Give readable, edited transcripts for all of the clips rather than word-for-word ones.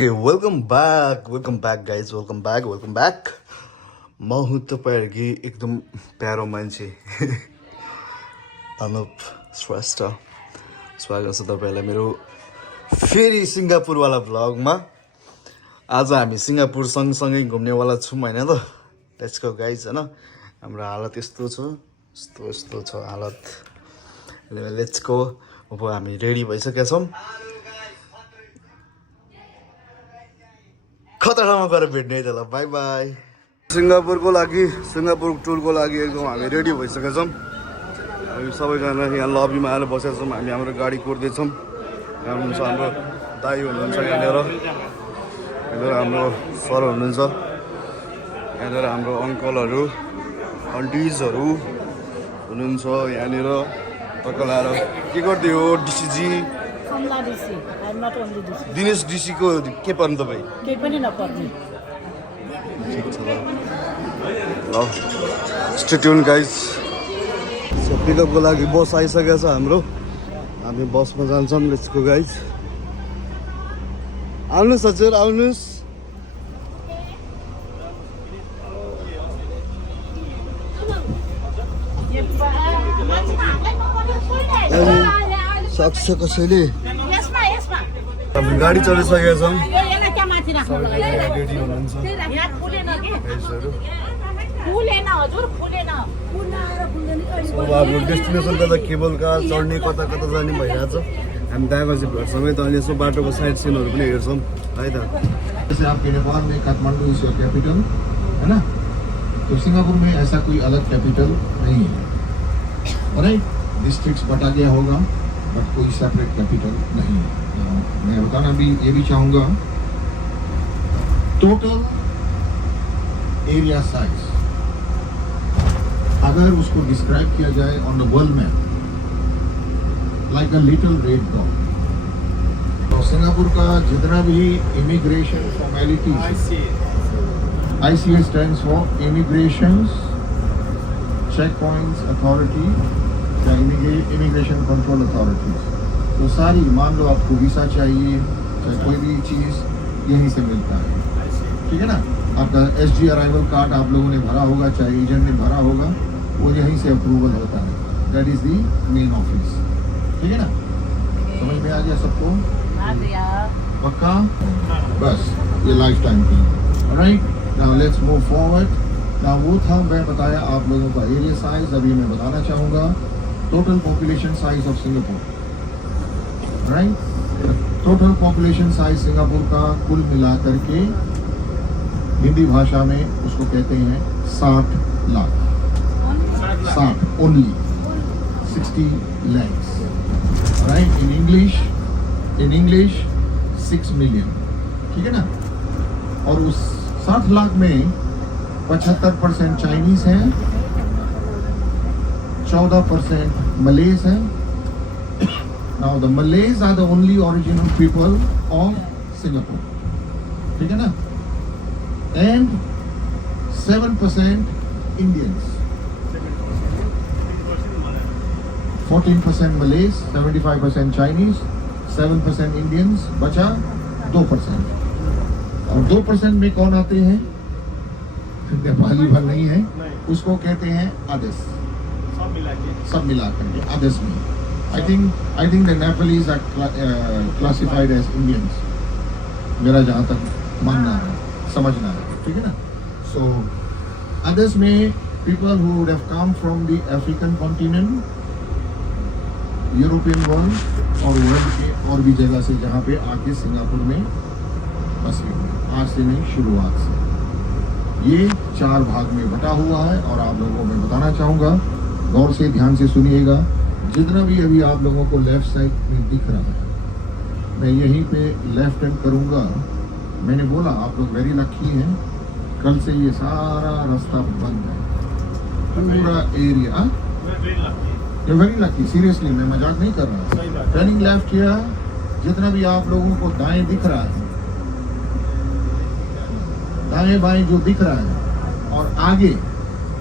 Welcome back guys welcome back म हुँ तपाईँहरूकी एकदम प्यारो मान्छे अनुप श्रेष्ठ। स्वागत छ तपाईँहरूलाई मेरो फेरि सिङ्गापुरवाला भ्लगमा। आज हामी सिङ्गापुर सँगसँगै घुम्नेवाला छौँ होइन त। लेट्स गो गाइज होइन। हाम्रो हालत यस्तो छ हालत। Let's go. अब हामी रेडी भइसकेका छौँ। खतरामा गएर भेट्ने है त ल। By by. सिङ्गापुर टुरको लागि एकदम हामी रेडी भइसकेका छौँ। हामी सबैजना यहाँ लबीमा आएर बसेका छौँ। हामी हाम्रो गाडी कुर्दैछौँ। यहाँ हुनुहुन्छ हाम्रो दाई हुनुहुन्छ यहाँनिर हाम्रो सर हुनुहुन्छ यहाँनिर हाम्रो अङ्कलहरू आन्टिजहरू हुनुहुन्छ यहाँनिर। टक्क लाएर के गरिदियो डिसीजी दिनेश डिसीको के पर्नु तपाईँ? केही पनि नपर्ने। ठिक छ ल स्टे ट्युन गाइज। सो पिकअपको लागि बस आइसकेको छ हाम्रो। हामी बसमा जान्छौँ। Let's go guys. आउनुहोस् हजुर आउनुहोस्। सक्छ कसैले। हामी गाडी चलिसकेका छौँ। रेडी हुनुहुन्छ अब डेस्टिनेसन कता केबल कार चढ्ने कता कता जाने भइरहेछ। हामी दाइबाजी भेटसँगै त अहिले यसो बाटोको साइड सिनहरू पनि हेर्छौँ है त। जैसे आपके नेपाल में काठमांडू इज योर कैपिटल है ना, तो सिंगापुर में ऐसा कोई अलग कैपिटल नहीं है। राइट, डिस्ट्रिक्ट्स बटा गया होगा बट कोई सेपरेट कैपिटल नहीं है। मैं बताना भी ये भी चाहूँगा, टोटल एरिया साइज अगर उसको डिस्क्राइब किया जाए on the world map like a little red dot, तो सिंगापुर का जितना भी immigration formalities, ICA stands for immigration check points authority, immigration control authorities. तो सारी मान लो आपको वीसा चाहिए चाहे कोई भी चीज़ यहीं से मिलता है, ठीक है ना। आपका SG अराइवल कार्ड आप लोगों ने भरा होगा चाहे एजेंट ने भरा होगा, वो यहीं से अप्रूवल होता है। That is the main office, ठीक है ना। समझ में आ गया सबको? पक्का? बस ये लाइफ टाइम की। Right, now let's move forward. Now वो था मैं बताया आप लोगों का एरिया साइज। अभी मैं बताना चाहूँगा total population size of Singapore. Right, total population size Singapore का कुल मिलाकर के हिंदी भाषा में उसको कहते हैं 60 lakh. 60 only 60 lakhs। Right, in English 6 million, ठीक है ना। और उस 60 लाख में 75% चाइनीज हैं, 14% मलेज हैं। Now the Malays are the only original people of Singapore, ठीक है ना। And 7% Indians, 14% Malays, 75% Chinese, 7% Indians, बचा 2%। और 2% में कौन आते हैं? नेपाली भर नहीं है, उसको कहते हैं अदर्स। सब मिलाकर के अदर्स में I think the Nepalese are classified as Indians, मेरा जहाँ तक मानना है समझना है, ठीक है ना। So others में people who would have come from the African continent, European world और वर्ल्ड के और भी जगह से जहाँ पे आके सिंगापुर में बसे हुए आज से नहीं शुरुआत से। ये 4 भाग में बटा हुआ है और आप लोगों को मैं बताना चाहूँगा, गौर से ध्यान से सुनिएगा। जितना भी अभी आप लोगों को लेफ्ट साइड में दिख रहा है, मैं यहीं पे लेफ्ट हैंड करूँगा। मैंने बोला आप लोग वेरी लकी हैं, कल से ये सारा रास्ता बंद है, पूरा एरिया। ये वेरी लकी, सीरियसली मैं मजाक नहीं कर रहा। टर्निंग लेफ्ट किया, जितना भी आप लोगों को दाएं दिख रहा है, दाएं बाएं जो दिख रहा है, और आगे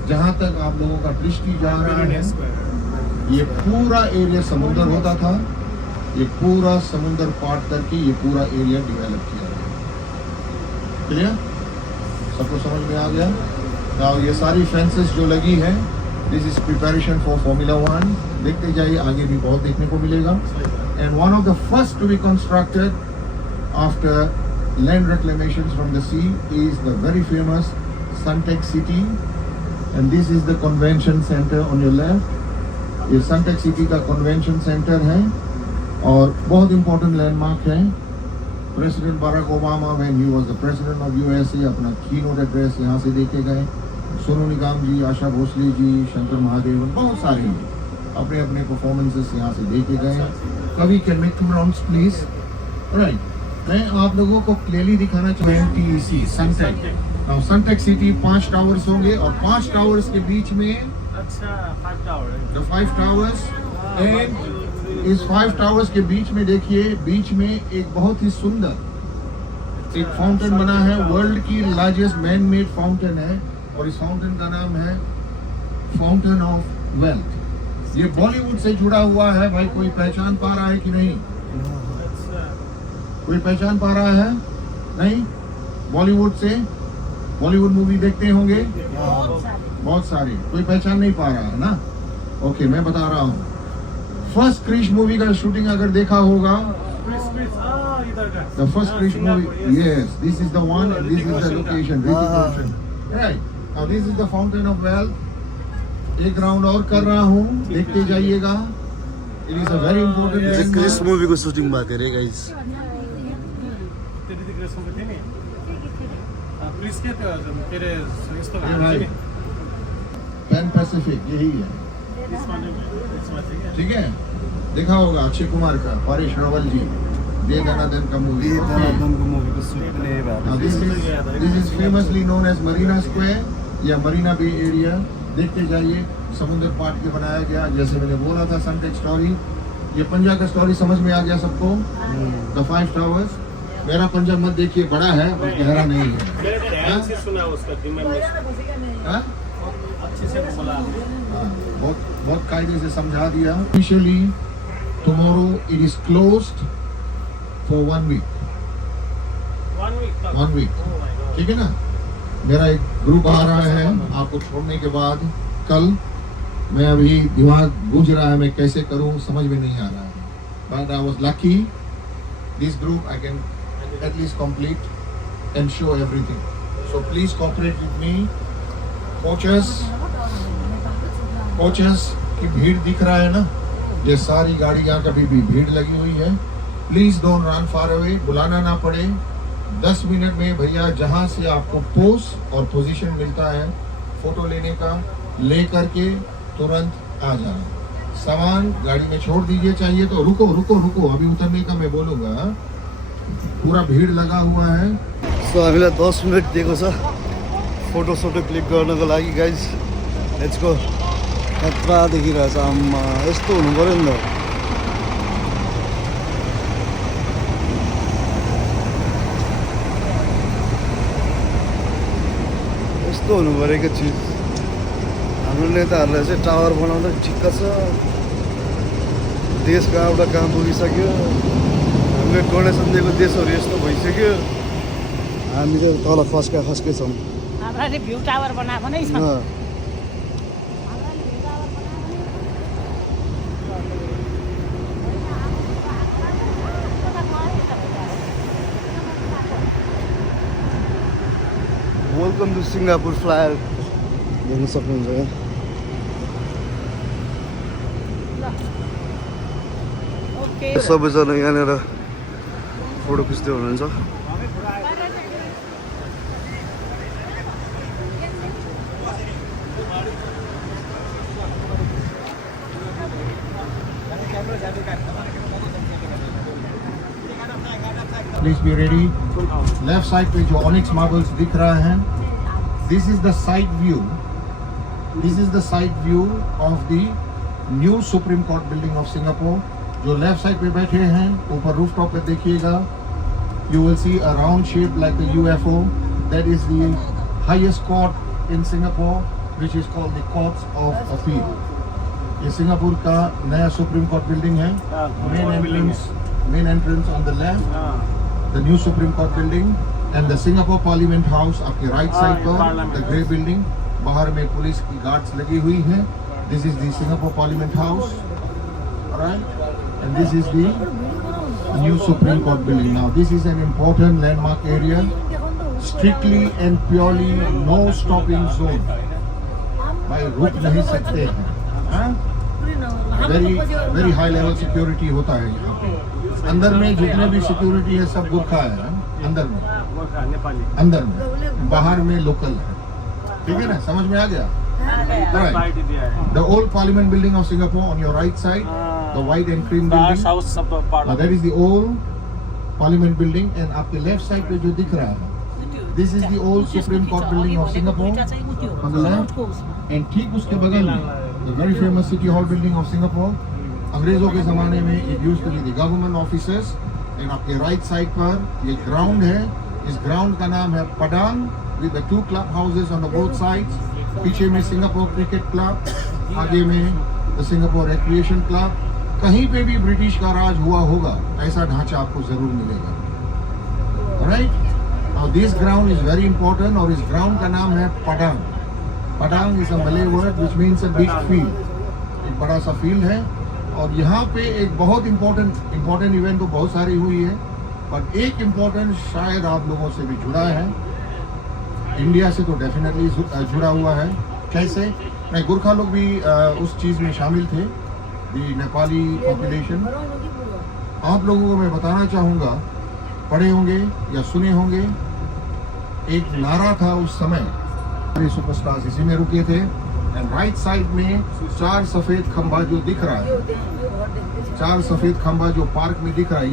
जहाँ तक आप लोगों का दृष्टि जा रहा है, ये पूरा एरिया समुंदर होता था। ये पूरा समुंदर पार करके ये पूरा एरिया डेवलप किया गया। क्लियर? सबको समझ में आ गया? Now ये सारी फेंसेस जो लगी है, this is preparation for Formula 1. देखते जाइए, आगे भी बहुत देखने को मिलेगा. And one of the first to be constructed after land reclamations from the sea is the very famous Sunteck City, and this is the convention center on your left. ये Sunteck City का convention center है और बहुत important landmark है. President Barack Obama, when he was the president of USA, अपना keynote address यहाँ से देके गए. सोनू निगम जी, आशा भोसले जी, शंकर महादेवन, बहुत सारे अपने अपने परफॉर्मेंसेस यहाँ से देके गए. कवि can make 2 rounds please. Right, मैं आप लोगों को क्लियरली दिखाना चाहूँ TEC Sunteck. Now Sunteck city 5 towers होंगे और 5 टावर्स के बीच में अच्छा 5 टावर है. the 5 towers, and इस 5 टावर्स के बीच में देखिए, बीच में एक बहुत ही सुंदर एक फाउंटेन बना है. वर्ल्ड की लार्जेस्ट मैन मेड फाउंटेन है और इस फाउंटेन का नाम है फाउंटेन ऑफ वेल्थ. ये बॉलीवुड से जुड़ा हुआ है भाई. कोई पहचान पा रहा है कि नहीं? कोई पहचान पा रहा है? नहीं? बॉलीवुड से, बॉलीवुड मूवी देखते होंगे बहुत सारे. कोई पहचान नहीं पा रहा है ना? ओके, मैं बता रहा हूँ. फर्स्ट क्रिश मूवी का शूटिंग अगर देखा होगा, the first Krish movie, yes, this is the one and this is the location, right. Now this is the fountain of wealth. एक राउंड और कर रहा हूँ, देखते जाइएगा. It is a very important landmark. Krrish movie को शूटिङ भएको अरे गाइस. त्यति क्रिस मूवी थियो नि. क्रिस के त्यो के रे यस्तो ये भएको भाई थियो नि. पैन पैसिफिक यही है, त्यसमा थियो क्या? ठीक है. देखा होगा अक्षय कुमार का, परेश रावल जी, दे दनादन का मूवी. मुभीको सुट प्ले This is famously known as Marina Square या मरीना बे एरिया. देखते जाइए, समुद्र पाट के बनाया गया. जैसे मैंने बोला था Sunteck स्टोरी, ये पंजा का स्टोरी समझ में आ गया सबको. The 5 towers. मेरा पंजा मत देखिए, बड़ा है और गहरा नहीं है. मैंने तो ध्यान से सुना उसका दिमाग में. हाँ? अच्छे से बोला. बहुत बहुत कायदे से समझा दिया. Officially tomorrow it is closed for 1 week. 1 week तक. 1 week. ठीक है ना? मेरा एक ग्रुप आ रहा है आपको छोड़ने के बाद कल. मैं अभी दिमाग गूंज रहा है, मैं कैसे करूं समझ में नहीं आ रहा है. But I was lucky. This group I can at least complete and show everything. So please cooperate with me. Coaches की भीड़ दिख रहा है ना? ये सारी गाड़ियाँ कभी भी भीड़ लगी हुई है. Please don't run far away. बुलाना ना पड़े. 10 मिनट में भैया जहाँ से आपको पोज और पोजीशन मिलता है फोटो लेने का, ले करके तुरंत आ जाना. सामान गाड़ी में छोड़ दीजिए. चाहिए तो रुको रुको रुको, अभी उतरने का मैं बोलूँगा. पूरा भीड़ लगा हुआ है. सो हामीलाई 10 मिनट दिएको छ फोटो क्लिक गर्नको लागि गाइज. लेट्स गो. खतरा देखिरहेछ. आम्मा यस्तो हुनु पऱ्यो नि त. यस्तो हुनु परेको चिज. हाम्रो नेताहरूलाई चाहिँ टावर बनाउँदा ठिक्क छ. देशको एउटा काम पुगिसक्यो. हामीले डोनेसन दिएको देशहरू यस्तो भइसक्यो. हामी त तल खस्कै छौँ. हामीले भ्यू टावर बनाएको नै छ. वेलकम टु सिङ्गापुर फ्लायर हेर्न सक्नुहुन्छ यहाँ. ओके. सबैजना यहाँनिर फोटो खिच्दै हुनुहुन्छ. Please be ready. Left side पे जो ऑनिक्स मार्बल्स दिख रहा है, this is the side view. This is the side view of the new Supreme Court building of Singapore. जो लेफ्ट साइड पे बैठे हैं, ऊपर रूफटॉप पे देखिएगा, you will see a round shape like the UFO. That is the highest court in Singapore, which is called the Courts of Appeal. ये Singapore का नया सुप्रीम कोर्ट बिल्डिंग है. Main entrance on the left. The new Supreme Court building. And the Singapore Parliament House आपके right side पर, the grey building, बाहर में police की guards लगी हुई है. This is the Singapore Parliament House, right, and this is the new Supreme Court building. Now this is an important landmark area, strictly and purely no stopping zone. भाई रुक नहीं सकते हैं. वेरी हाई लेवल सिक्योरिटी होता है यहाँ पे. अंदर में जितने भी सिक्योरिटी है सब गुरखा है, अंदर में, बाहर में लोकल है. ठीक है ना, समझ में आ गया? Right. The old Parliament building of Singapore on your right side, the white and cream building. That is the old Parliament building, and आपके left side पे जो दिख रहा है, this is the old Supreme Court building of Singapore on the left. And ठीक उसके बगल में the very famous City Hall building of Singapore. अंग्रेजों के ज़माने में it used to be the government offices. And आपके right side पर ये ground है. इस ground का नाम है Padang with the 2 club houses on the both sides. पीछे में सिंगापुर क्रिकेट क्लब, आगे में द सिंगापुर रिक्रिएशन क्लब. कहीं पे भी ब्रिटिश का राज हुआ होगा ऐसा ढांचा आपको जरूर मिलेगा. Right, now this ground is very important और इस ग्राउंड का नाम है Padang. Padang is a Malay word which means a big field. एक बड़ा सा फील्ड है और यहाँ पे एक बहुत इंपॉर्टेंट इवेंट तो बहुत सारी हुई है, पर एक इम्पोर्टेंट शायद आप लोगों से भी जुड़ा है. इंडिया से तो डेफिनेटली जुड़ा हुआ है. कैसे? नहीं, गुरखा लोग भी उस चीज़ में शामिल थे, दी नेपाली पॉपुलेशन. आप लोगों को मैं बताना चाहूँगा, पढ़े होंगे या सुने होंगे, एक नारा था उस समय, सुपरस्टार्स इसी में रुके थे. एंड राइट साइड में 4 सफ़ेद खंबा जो दिख रहा है, 4 सफ़ेद खंबा जो पार्क में दिख रहा है,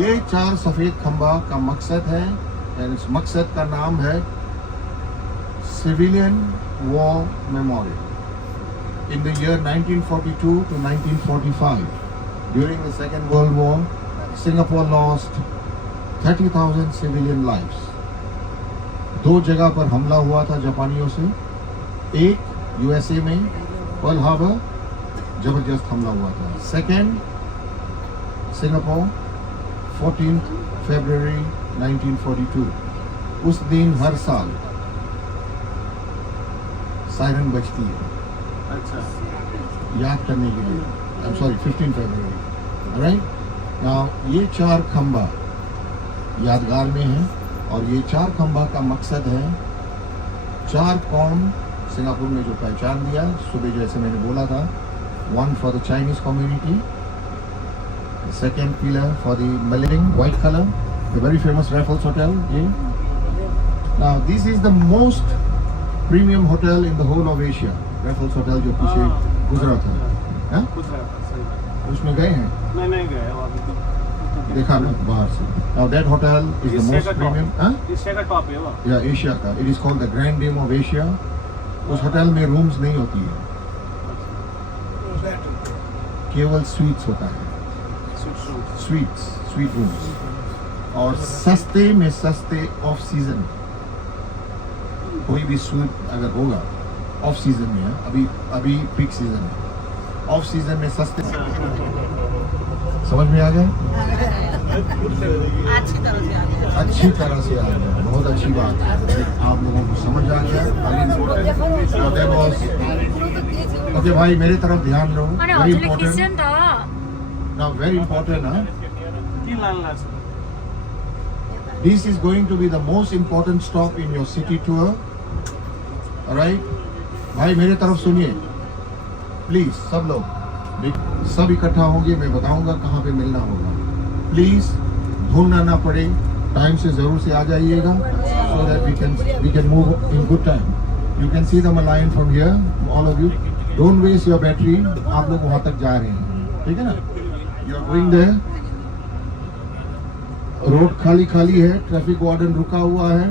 ये 4 सफ़ेद खंबा का मकसद है. और इस मकसद का नाम है civilian war memorial. In the year 1942 to 1945, during the Second World War, Singapore lost 30,000 civilian lives. 2 जगह पर हमला हुआ था जापानियों से. एक यूएसए में पर्ल हार्बर, जबरदस्त हमला हुआ था. Second Singapore 14th February 1942. उस दिन हर साल सायरन बजती है. अच्छा, याद करने के लिए. I am sorry, 15 February. Right, now ये 4 खंबा यादगार में है और ये 4 खंबा का मकसद है 4 कौम सिंगापुर में जो पहचान दिया सुबह, जैसे मैंने बोला था. 1 for the Chinese community, the second pillar for the Malay, white color, the very famous Raffles Hotel. Now this is the most premium hotel in the whole of Asia. Raffles Hotel जो पीछे गुजरा था, हाँ? उसमें गए हैं? नहीं गए अभी तो. देखा ना बाहर से. Now that hotel is the most premium. हाँ? एशिया का टॉप है वो. या एशिया का. It is called the Grand Dame of Asia. उस होटल में रूम्स नहीं होती है, केवल स्वीट्स होता है. Sweet rooms. और सस्ते में सस्ते ऑफ सीजन. कोई भी स्वीट अगर होगा ऑफ सीजन में है, अभी पीक सीजन है, ऑफ सीजन में सस्ते. समझ में आ गया? अच्छी तरह से आ गया. बहुत अच्छी बात है, आप लोगों को समझ आ गया. ओके भाई, मेरी तरफ ध्यान दो. Very important. Now very important. This is going to be the most important stop in your city tour. Alright? भाई मेरे तरफ सुनिए प्लीज. सब लोग सब इकट्ठा होंगे, मैं बताऊंगा कहाँ पे मिलना होगा. प्लीज ढूंढना ना पड़े, टाइम से जरूर से आ जाइएगा, so that we can move in good time. You can see the Malayan from here, all of you. Don't waste your battery. आप लोग वहाँ तक जा रहे हैं, ठीक है ना? You are going there. Road खाली है, ट्रैफिक वार्डन रुका हुआ है,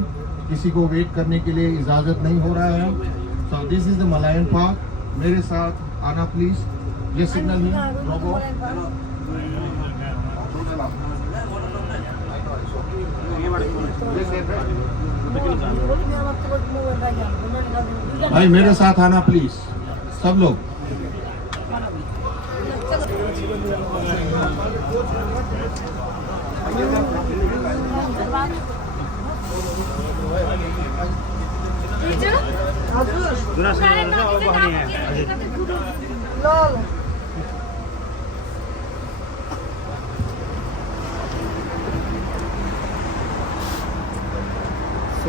किसी को वेट करने के लिए इजाजत नहीं हो रहा है. So this is the Malayan park. मेरे साथ आना प्लीज. ये सिग्नल है रोबो. भाई मेरे साथ आना प्लीज, सब लोग. सो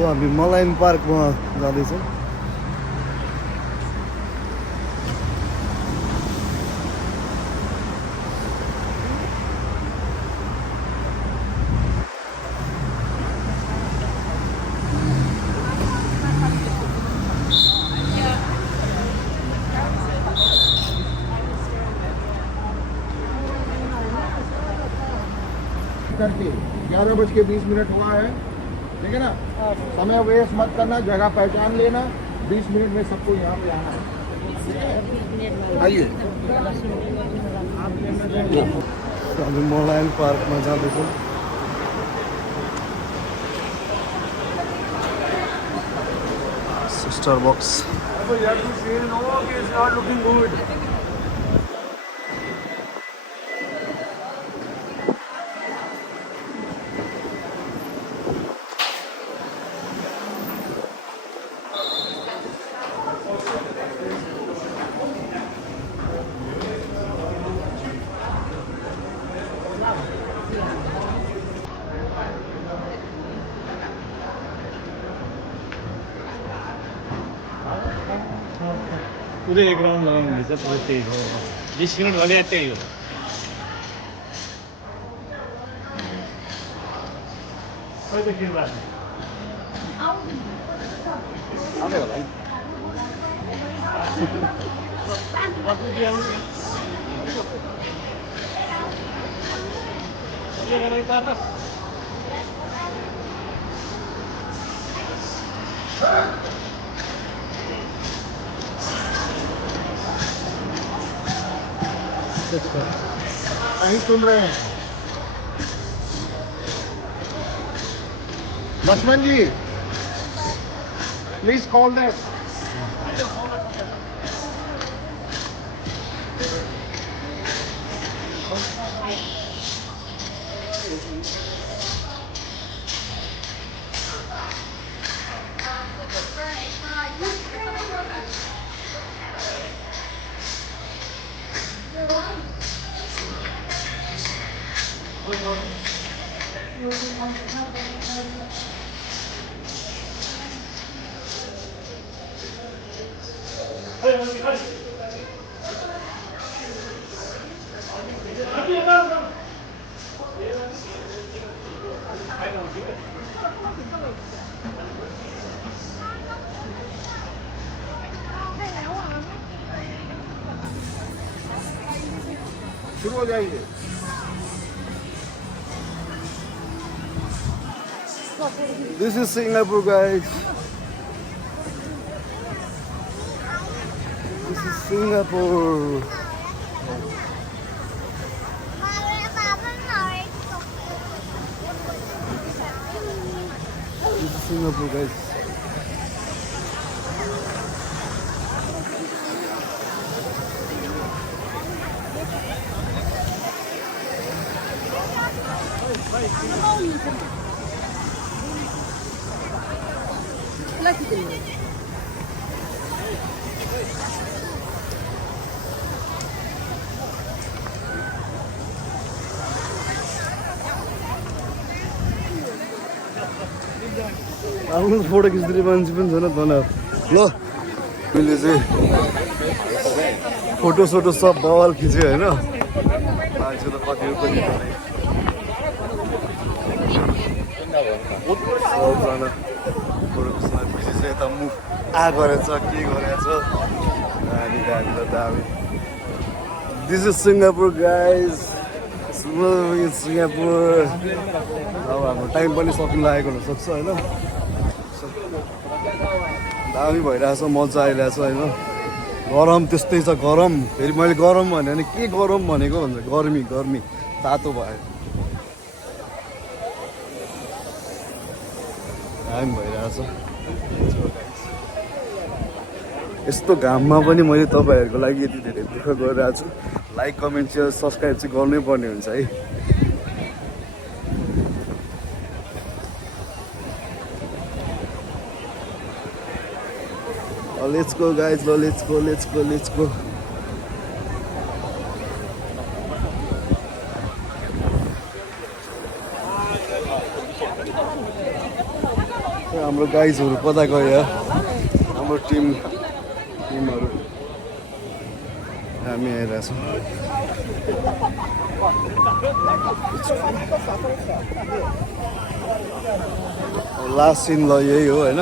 हामी मलाइन पार्कमा जाँदैछौँ। करके 11:20 हुआ है, ठीक है ना? समय वेस्ट मत करना, जगह पहचान लेना, 20 मिनट में सबको यहाँ पे आना है। आइए। हामी मलाइन पार्कमा जाँदैछौँ। स्टारबक्स पुरै एक राउन्ड लगाउनुहुन्छ पुरै त्यही हो 20 मिनट भने त्यही हो कहिलेदेखि बाँच्ने आउँदै होला नहीं सुन रहे हैं लक्ष्मण जी, प्लीज कॉल दैट। शुरू हो जाइए। This is Singapore, guys. This is Singapore. This is Singapore, guys. आफ्नो फोटो खिच्ने मान्छे पनि छैन तनाव ल मैले चाहिँ फोटो सोटो सब बवाल खिच्यो होइन मान्छे त कति पनि सबजना फोटो खिच्न पछि चाहिँ यता मुख गरेछ के गरेछ दामी दामी त दामी this is Singapore guys Singapore अब हाम्रो टाइम पनि सक्नु लागेको हुनसक्छ होइन दामी भइरहेछ मजा आइरहेछ होइन गरम त्यस्तै छ गरम फेरि मैले गरम भने के गरम भनेको भन्छ गर्मी गर्मी तातो भयो दामी भइरहेछ यस्तो घाममा पनि मैले तपाईँहरूको लागि यति धेरै दुःख गरिरहेको छु लाइक कमेन्ट सेयर सब्सक्राइब चाहिँ गर्नै पर्ने हुन्छ है लेट्स गो गाइज, ल let's go let's go let's go. हाम्रो गाइजहरू कता गयो? हाम्रो टिमहरू हामी आइरहेछौँ। लास्ट सिन ल यही हो होइन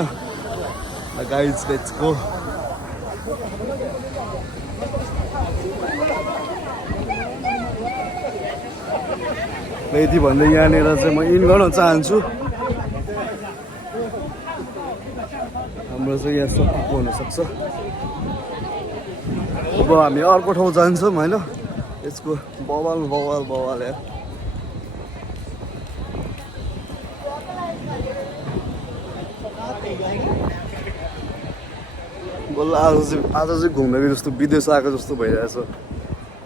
गाइज, लेट्स गो। यति भन्दै यहाँनिर चाहिँ म इन गर्न चाहन्छु। हाम्रो चाहिँ यहाँ सब हुनसक्छ। अब हामी अर्को ठाउँ जान्छौँ होइन, यसको बवाल बवाल बवाल यार। बल्ल आज चाहिँ घुम्दाखेरि जस्तो विदेश आएको जस्तो भइरहेछ।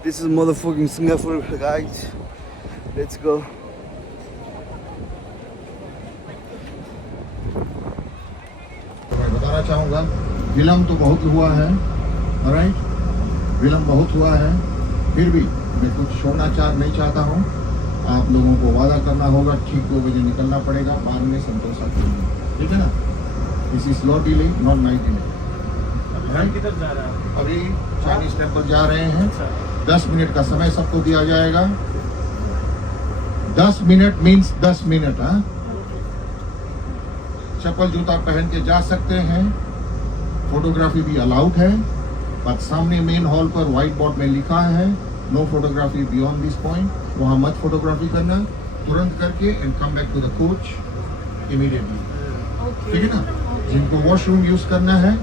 This is motherfucking Singapore guys, let's go. मैं बताना चाहूँगा विलम्ब तो बहुत हुआ है, राइट, विलम्ब बहुत हुआ है, फिर भी मैं कुछ छोड़ना नहीं चाहता हूँ। आप लोगों को वादा करना होगा, ठीक 2 बजे निकलना पड़ेगा, बाद में संतोषा करेंगे, ठीक है ना। This is slow delay, not night delay. किधर जा रहा है? अभी चाइनीज टेम्पल जा रहे हैं। 10 मिनट का समय सबको दिया जाएगा। 10 मिनट मीन्स 10 मिनट। हाँ, चप्पल जूता पहन के जा सकते हैं, फोटोग्राफी भी अलाउड है, पर सामने मेन हॉल पर व्हाइट बोर्ड में लिखा है no photography beyond this point. वहाँ मत फोटोग्राफी करना, तुरंत करके and come back to the coach immediately, ठीक है ना। जिनको वॉशरूम यूज करना है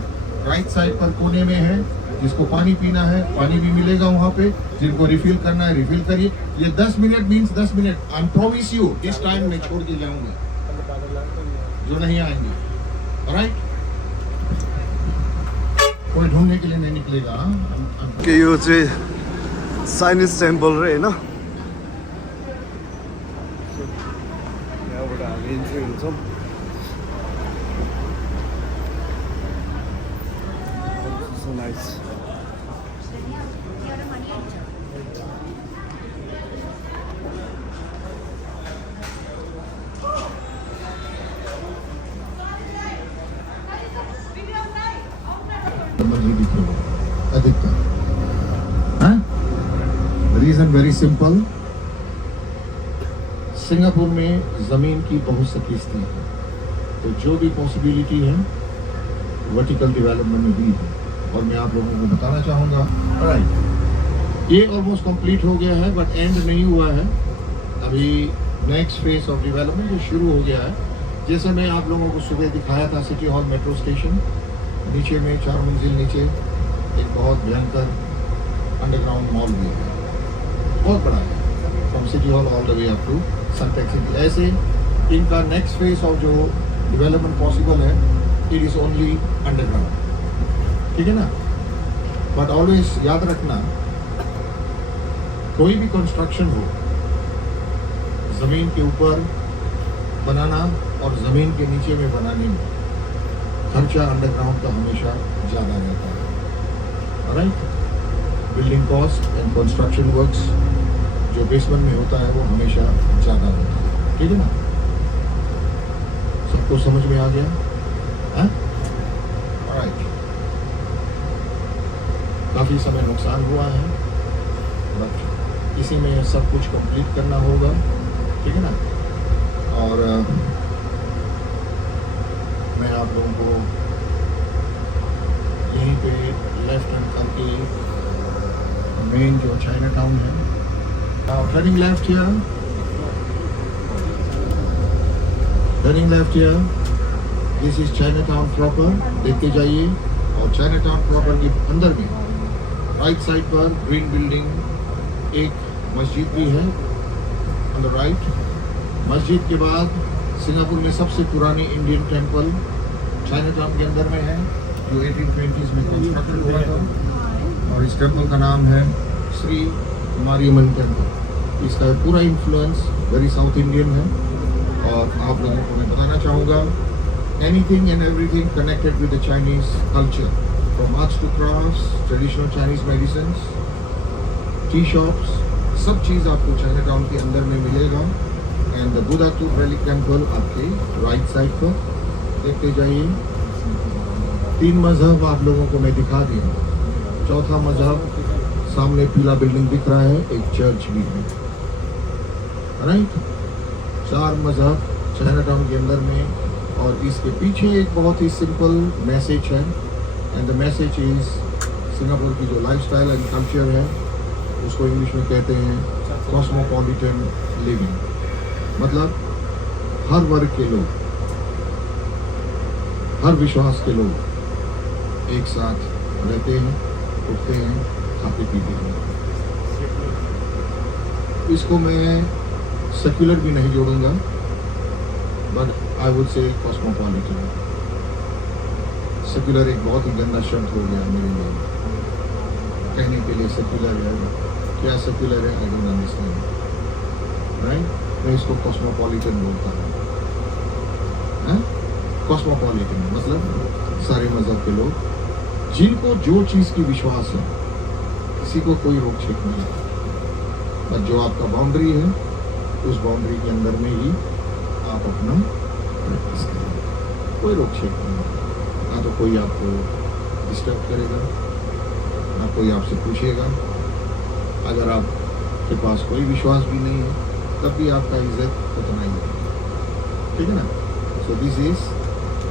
राइट साइड पर कोने में है, जिसको पानी पीना है पानी भी मिलेगा वहाँ पे, जिनको रिफिल करना है रिफिल करिए। ये 10 minute means 10 minute. I promise you इस टाइम में छोड़ के जाऊंगा जो नहीं आएंगे, राइट। कोई ढूंढने के लिए नहीं निकलेगा। के यो चाहिँ चाइनिज टेम्पल रे होइन, यहाँबाट हामी इन्ट्री हुन्छौँ। So nice. अधिकतर रीजन वेरी सिंपल, सिंगापुर में जमीन की बहुत सख्ती है, तो जो भी पॉसिबिलिटी है वर्टिकल डेवलपमेंट में भी है। और मैं आप लोगों को बताना चाहूँगा, राइट, ये ऑलमोस्ट कंप्लीट हो गया है बट एंड नहीं हुआ है। अभी नेक्स्ट फेज ऑफ डेवलपमेंट जो शुरू हो गया है। जैसे मैं आप लोगों को सुबह दिखाया था सिटी हॉल मेट्रो स्टेशन, नीचे में 4 मंजिल नीचे एक बहुत भयंकर अंडरग्राउंड मॉल भी है, बहुत बड़ा है, from City Hall all the way up to Suntec City. ऐसे इनका नेक्स्ट फेज ऑफ जो डेवलपमेंट पॉसिबल है, इट इज़ ओनली अंडरग्राउंड, ठीक है ना। बट ऑलवेज याद रखना, कोई भी कंस्ट्रक्शन हो, जमीन के ऊपर बनाना और जमीन के नीचे में बनाने में खर्चा अंडरग्राउंड का हमेशा ज़्यादा रहता है, right. Building cost and construction works जो बेसमेंट में होता है वो हमेशा ज़्यादा होता है, ठीक है ना। सबको समझ में आ गया? राइट, काफ़ी समय नुकसान हुआ है, बट इसी में सब कुछ कंप्लीट करना होगा, ठीक है ना। और मैं आप लोगों को यहीं पे लेफ्ट हैंड करके मेन जो चाइना टाउन है, turning left here, turning left here, this is China town proper, देखते जाइए। और चाइना टाउन प्रॉपर के अंदर में राइट साइड पर ग्रीन बिल्डिंग एक मस्जिद भी है ऑन द राइट। मस्जिद के बाद सिंगापुर में सबसे पुरानी इंडियन टेम्पल चाइना टाउन के अंदर में है, जो 1820s में कंस्ट्रक्शन हुआ था, और इस टेम्पल का नाम है श्री मारियमन टेम्पल। इसका पूरा इन्फ्लुएंस वेरी साउथ इंडियन है। और आप लोगों को मैं बताना चाहूँगा, anything and everything connected with the Chinese culture from arts to crafts, traditional Chinese medicines, tea shops, सब चीज़ आपको चाइना टाउन के अंदर में मिलेगा। And the Buddha tooth valley temple आपके राइट साइड पर देखते जाइए। 3 मजहब आप लोगों को मैं दिखा दिया। चौथा मजहब सामने पीला बिल्डिंग दिख रहा है, एक चर्च भी है, राइट। 4 मजहब चाइना टाउन के अंदर में, और इसके पीछे एक बहुत ही सिंपल मैसेज है। And the message is Singapore की जो लाइफस्टाइल एंड कल्चर है उसको इंग्लिश में कहते हैं कॉस्मोपॉलिटन लिविंग। मतलब हर वर्ग के लोग, हर विश्वास के लोग एक साथ रहते हैं, उठते हैं, खाते पीते हैं। इसको मैं सेक्युलर भी नहीं जोड़ूंगा, but I would say cosmopolitan. Secular एक बहुत ही गंदा शब्द हो गया मेरे लिए कहने के लिए। सेक्युलर है, क्या सेक्युलर है, आई डोंट अंडरस्टैंड, राइट। मैं इसको कॉस्मोपॉलिटन बोलता हूँ। कॉस्मोपॉलिटन मतलब सारे मजहब के लोग, जिनको जो चीज़ की विश्वास है, किसी को कोई रोक छेक नहीं है, पर जो आपका बाउंड्री है उस बाउंड्री के अंदर में ही आप अपना प्रैक्टिस करें, कोई रोक छेक नहीं है। ना तो कोई आपको डिस्टर्ब करेगा, ना कोई आपसे पूछेगा। अगर आपके पास कोई विश्वास भी नहीं है तब भी आपका इज्जत उतना ही है, ठीक है ना। So this is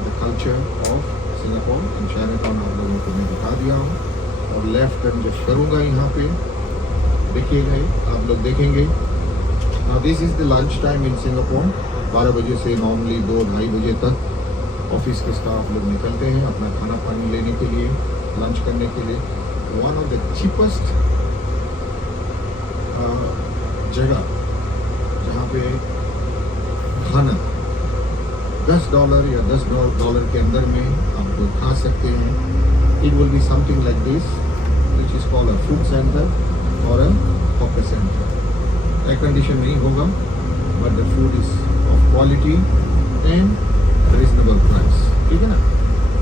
the culture of Singapore and China town आप लोगों को मैं दिखा दिया हूँ। और लेफ्ट टर्न जब करूँगा यहाँ पे देखिएगा, आप लोग देखेंगे। Now this is the lunch time in Singapore. 12 बजे से नॉर्मली 2-2:30 बजे तक ऑफिस के स्टाफ लोग निकलते हैं अपना खाना पानी लेने के लिए, लंच करने के लिए। वन ऑफ द चीपेस्ट जगह जहाँ पे खाना $10 या $10 के अंदर में आप लोग खा सकते हैं। It will be something like this which is called a food centre और अ हॉकर सेंटर। एयर कंडीशन नहीं होगा, but the food is of quality and reasonable price, ठीक है ना।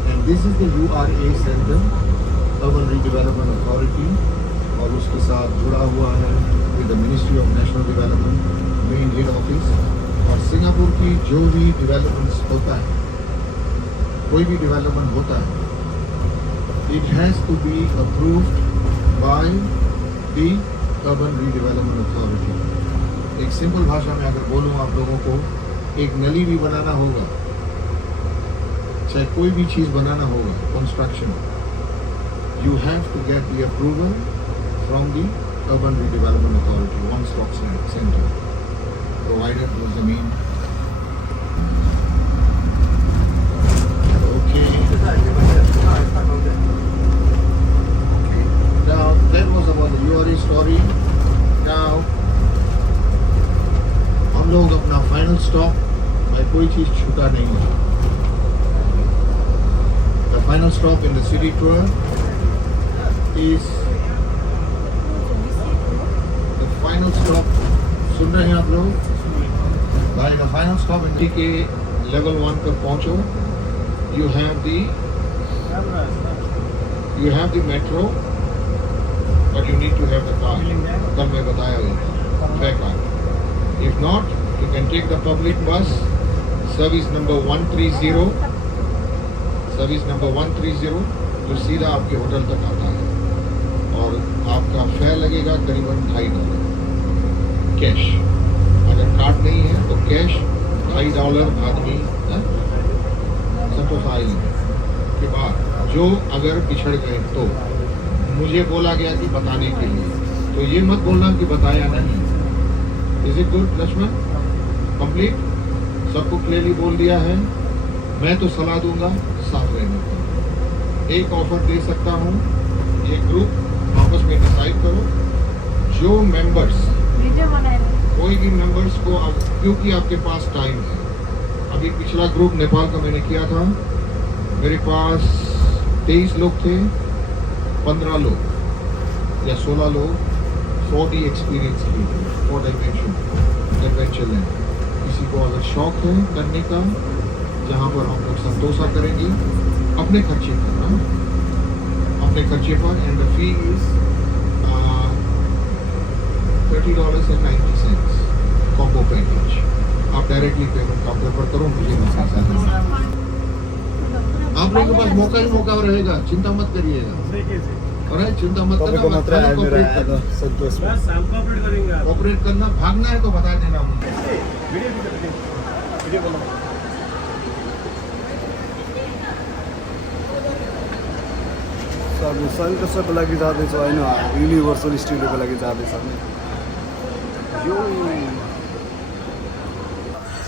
And this is the URA centre, urban Redevelopment authority, और उसके साथ जुड़ा हुआ है with the ministry of national development, main head office. और सिंगापुर की जो भी डेवलपमेंट्स होता है, कोई भी डेवलपमेंट होता है, it has to be approved by the Urban Redevelopment Authority. एक सिंपल भाषा में अगर बोलूँ आप लोगों को, एक नली भी बनाना होगा, चाहे कोई भी चीज़ बनाना होगा, construction, you have to get the approval from the Urban Redevelopment Authority, one stop center, provided the zameen. Okay. Now that was about the URA story. Now हम लोग अपना फाइनल स्टॉप, भाई कोई चीज़ छूटा नहीं है। The final stop in the city tour is the final stop, सुन रहे हैं आप लोग भाई, the final stop in के level 1 पर पहुंचो। you have the metro, but you need to have the car, कल मैं बताया गया fare car. If not, you can take the public bus, service number 130, जो सीधा आपके होटल तक आता है, और आपका फेयर लगेगा करीबन $2.5 कैश। अगर कार्ड नहीं है तो कैश $2.5 आदमी सेंटोसा आइलैंड के बाद। जो अगर पिछड़ गए तो मुझे बोला गया कि बताने के लिए, तो ये मत बोलना कि बताया नहीं। Is it good Lakshman? Complete, सबको क्लियरली बोल दिया है। मैं तो सलाह दूंगा साथ रहने की। एक ऑफर दे सकता हूँ, ये ग्रुप आपस में डिसाइड करो, जो मेंबर्स, कोई भी मेंबर्स को, क्योंकि आपके पास टाइम है। अभी पिछला ग्रुप नेपाल का मैंने किया था, मेरे पास 23 लोग थे, 15 लोग या 16 लोग 40 एक्सपीरियंस किए थे, 4 एडवेंचर लैंड। किसी को अगर शौक है करने का, जहाँ पर हम लोग संतोषा करेंगे, अपने खर्चे करना, अपने खर्चे पर and the fee is $30.90 combo package. आप डायरेक्टली पेमेंट काउंटर पर करो, मुझे मैसेज आ जाएगा. आप लोगों के पास मौका ही मौका रहेगा, चिंता मत करिएगा. और चिंता मत करना, सन्तोष ऑपरेट करना. भागना है तो बता देना मुझे. हामी सन्तोषको लागि जाँदैछौँ होइन, युनिभर्सल स्टुडियोको लागि जाँदैछ नि.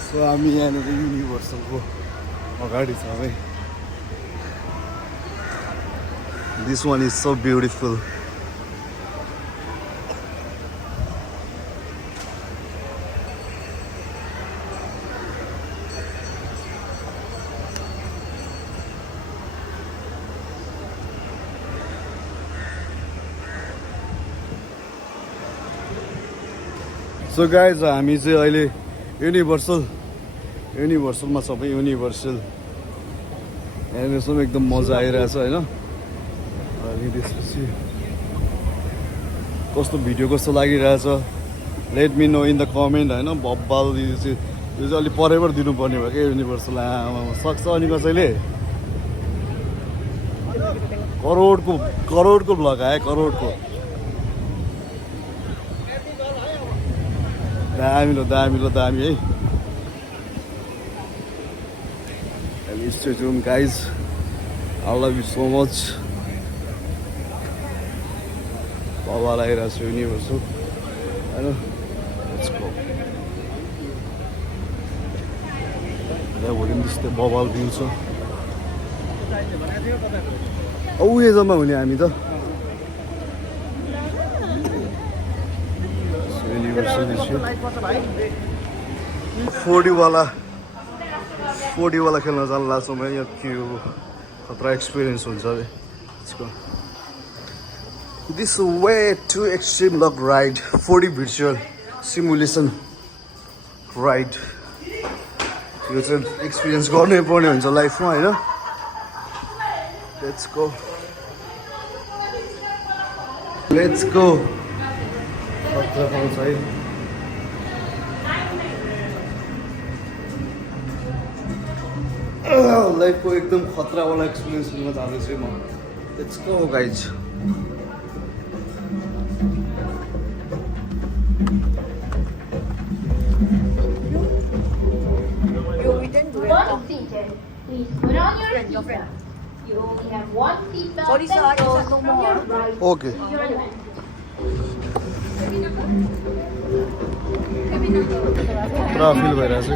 सो हामी यहाँनिर युनिभर्सलको अगाडि छौँ है. This one is so beautiful. So guys हामी चाहिँ अहिले युनिभर्सलमा सबै युनिभर्सल हेर्ने सब एकदम मजा आइरहेछ होइन. अनि त्यसपछि कस्तो भिडियो कस्तो लागिरहेछ let me know in the comment होइन. बब्बाल यो चाहिँ अलिक परैबाट दिनुपर्ने भयो क्या युनिभर्सल. सक्छ अनि कसैले करोडको भ्लग आयो, करोडको. दामी है. And stay tuned guys. I love you so much. Baba lagira छ युनिभर्सल हैन. Let's go. There would be this bubble view छ. औ यो जम्मा हुने हामी त. Universal is here. 40 वाला खेल्न जान लाग्छौँ है. यो के हो खतरा एक्सपिरियन्स हुन्छ अरे. This way to extreme log ride 40 virtual simulation ride. यो चाहिँ एक्सपिरियन्स गर्नै पर्ने हुन्छ लाइफमा होइन. Let's go. खतरा पाउँछ है. लाइफको एकदम खतरावाला एक्सपिरियन्स लिन जाँदैछु म. Let's go guys. Please put on your seatbelt. You only have one seatbelt that goes from your right okay. to your left. खतरा फिल भइरहेछ.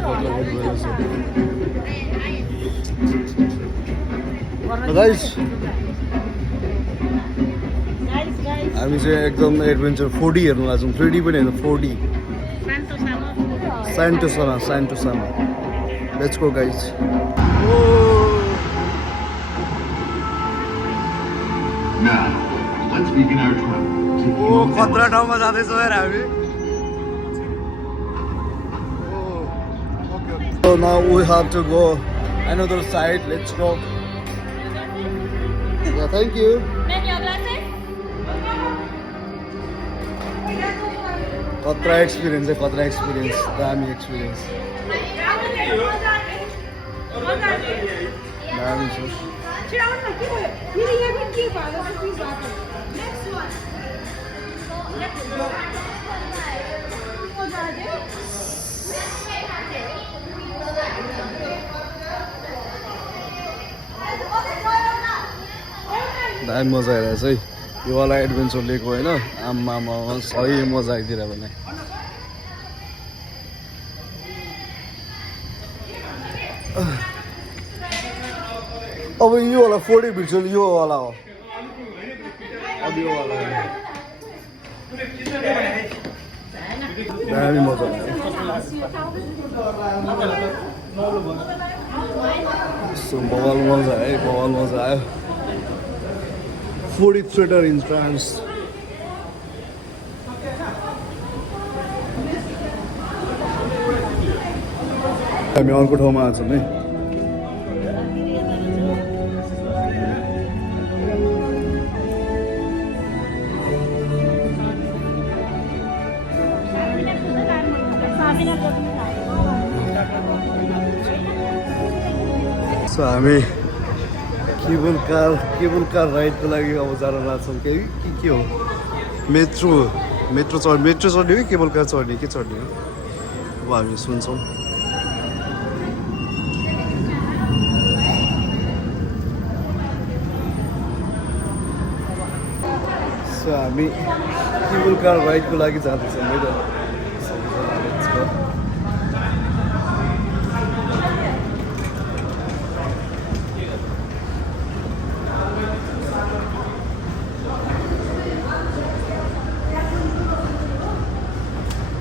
गाइस हामी चाहिँ एकदम एडभेन्चर 4D हेर्नु लाग्छौँ. 3D पनि होइन 4D. Santosaमा. Let's go guys. Now, let's begin our travel. खतरा ठाउँमा जाँदैछौँ यार हामी. So now we have to go another side. Let's go. Yeah, thank you. खतरा एक्सपिरियन्स है, खतरा एक्सपिरियन्स. दामी एक्सपिरियन्स. दामी छ. दामी मजा आइरहेछ है. यो वाला एडभेन्चर लिएको होइन. आम्मामा सही मजा आइदिएर भने. अब यो वाला 40 भिर्चुअल यो वाला हो. अब यो वाला दामी मजा आयो. बवाल मजा आयो. 40 theater in France. हामी अर्को ठाउँमा आएको छौँ है. सो हामी केबल कार राइडको लागि अब जान लाग्छौँ के हो मेट्रो चढ्ने हो कि केबल कार चढ्ने के चढ्ने हो अब हामी सुन्छौँ सो हामी केबल कार राइडको लागि जाँदैछौँ है त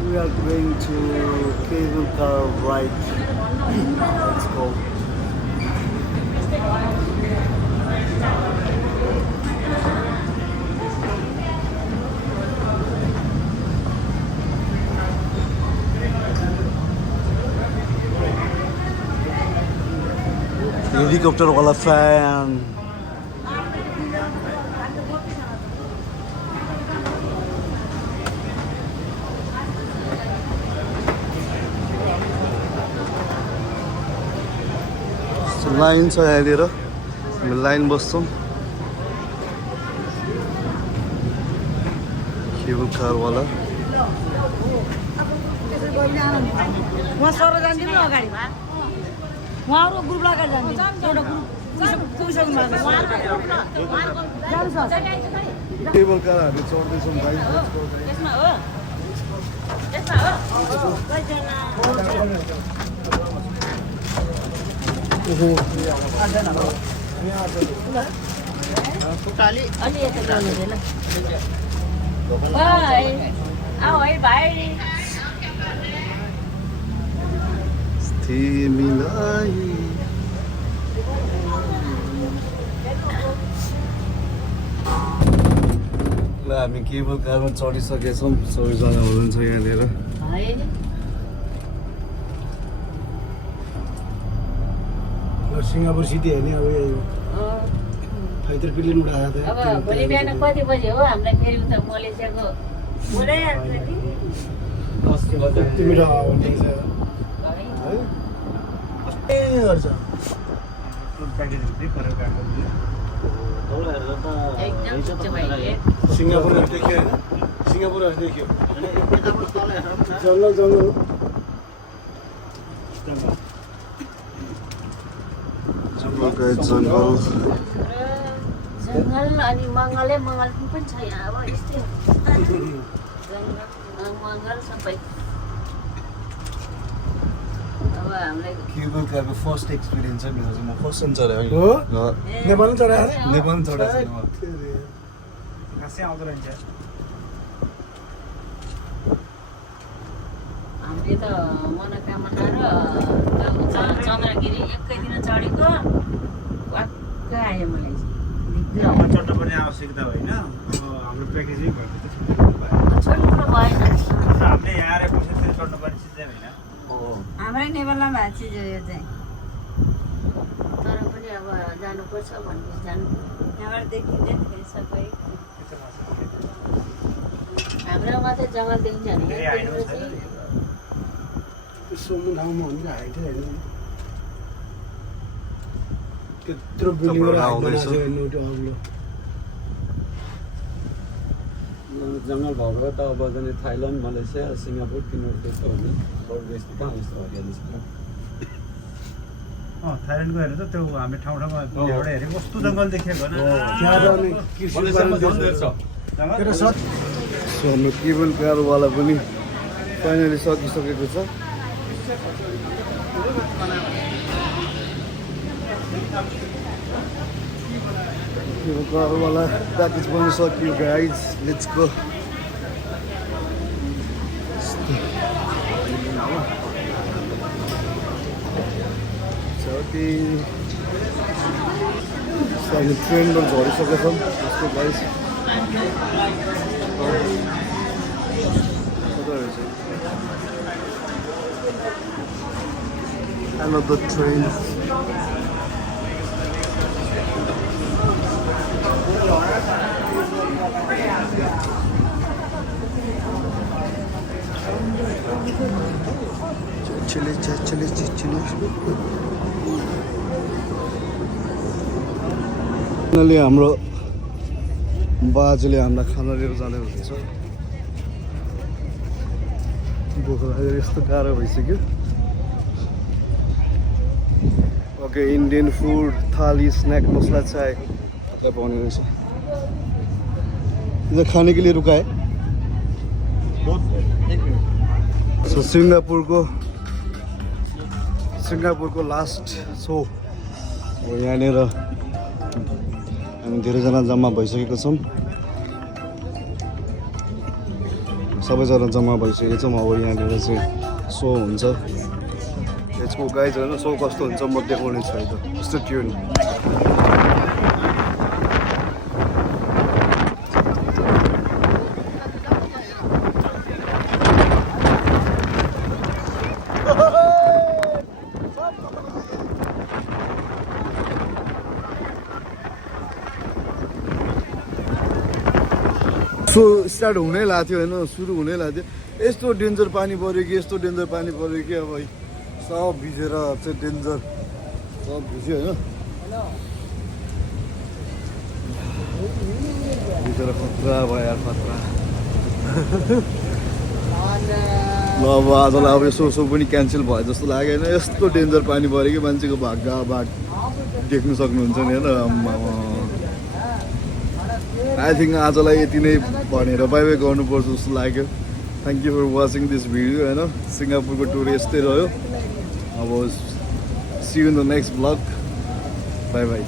We are going to cable car ride. Let's go. Helicopter wala fan. Line छ यहाँनिर हामी लाइन बस्छौँ केबल कारवाला उहाँ सर जान्थ्यो नि अगाडि उहाँहरू ग्रुप लगाएर जान्थ्यो एउटा ग्रुप पुगिसक्नु भएको छ केबल कार हामी चढ्दैछौँ भाइ यसमा हो यसमा हो अलि यता जानु हुँदैन भाइ आऊ है भाइ तिमीलाई ल हामी केबल कारमा चढिसकेछौँ सबैजना हुनुहुन्छ यहाँनिर सिङ्गापुर सिटी हेर्ने अब प्लेन उडाएको थियो अब भोलि बिहान कति बजी हो हामीलाई फेरि उता मलेसियाको बोलाइहाल्छ कि 10 बजे तिमी र आउने छ है कस्तै गर्छ प्याकेजहरु चाहिँ फरक आएको एकदम सुच्च भइले सिङ्गापुर देख्यो हैन सिङ्गापुर देख्यो जंगल जंगल जङ्गल अनि मङ्गल पनि छ यहाँ अब यस्तै मङ्गल सबै अब हामीलाई केबल कारको फर्स्ट एक्सपिरियन्स है मेरो चाहिँ म फर्स्ट टाइम चढेँ हो नेपालमा चढाएर नेपालमा चढेको छैन म घाँसै आउँदो रहेछ हामीले त मनोकामना र चन्द्रगिरी एकै दिन चढेको वाक्क आयो मलाई हाम्रो चढ्न पर्ने आवश्यकता होइन हाम्रो प्याकेजै भयो छोड्नु भएन हामीले यहाँ आएर बसेर चढ्नु पर्ने चिज चाहिँ होइन हाम्रै नेपालमा भएको चिज हो यो चाहिँ तर पनि अब जानुपर्छ भनेपछि जानु यहाँबाट देखिँदैन फेरि सबै हाम्रो मात्रै जङ्गल देखिन्छ भने सोमु ठाउँमा हुन्छ हाइटै होइन त्यत्रो बिल्डिङ आउँदैछ जङ्गल भएको त अब जाने थाइल्यान्ड मलेसिया सिङ्गापुर तिनीहरू त्यस्तो हुने अरू देश कहाँ यस्तो हरियाली छ थाइल्यान्डको हेर्नु त त्यो हामीले ठाउँ ठाउँमा एउटा हेरेको कस्तो जङ्गल देखेको सो हाम्रो केबल कारवाला पनि फाइनली सकिसकेको छ केबल कारवाला प्याकेज पनि सकियो गाइज लेट्स गो हामी ट्रेनबाट झरिसकेका छौँ त्यसको guys Another train. Chile. Finally हाम्रो बाजेले हामीलाई खाना लिएर जाँदै हुँदैछ भोक लागेर यस्तो गाह्रो भइसक्यो ओके इन्डियन फुड थाली स्नैक मसला चाय सबलाई पाउने रहेछ इधर खाने के लिए रुका है सो सिङ्गापुरको लास्ट सो हो यहाँनिर हामी धेरैजना जम्मा भइसकेको छौँ सबैजना जम्मा भइसकेको छौँ अब यहाँनिर चाहिँ सो हुन्छ यसको गाइज होइन सो कस्तो हुन्छ म देखाउने छु है त कस्तो ट्युन सो स्टार्ट हुनै लाग्थ्यो होइन सुरु हुनै लाग्थ्यो यस्तो डेन्जर पानी पऱ्यो कि यस्तो डेन्जर पानी पऱ्यो कि अब सब भिजेर चाहिँ डेन्जर सब भिज्यो होइन भिजेर खतरा भयो यार खतरा ल अब आजलाई अब यसो सो पनि क्यान्सल भयो जस्तो लाग्यो होइन यस्तो डेन्जर पानी पऱ्यो कि मान्छेको भाग्य बाट देख्नु सक्नुहुन्छ नि होइन आई थिङ्क आजलाई यति नै भनेर बाई बाई गर्नुपर्छ जस्तो लाग्यो thank you for watching this video होइन सिङ्गापुरको टुर यस्तै रह्यो अब see you in the next vlog bye by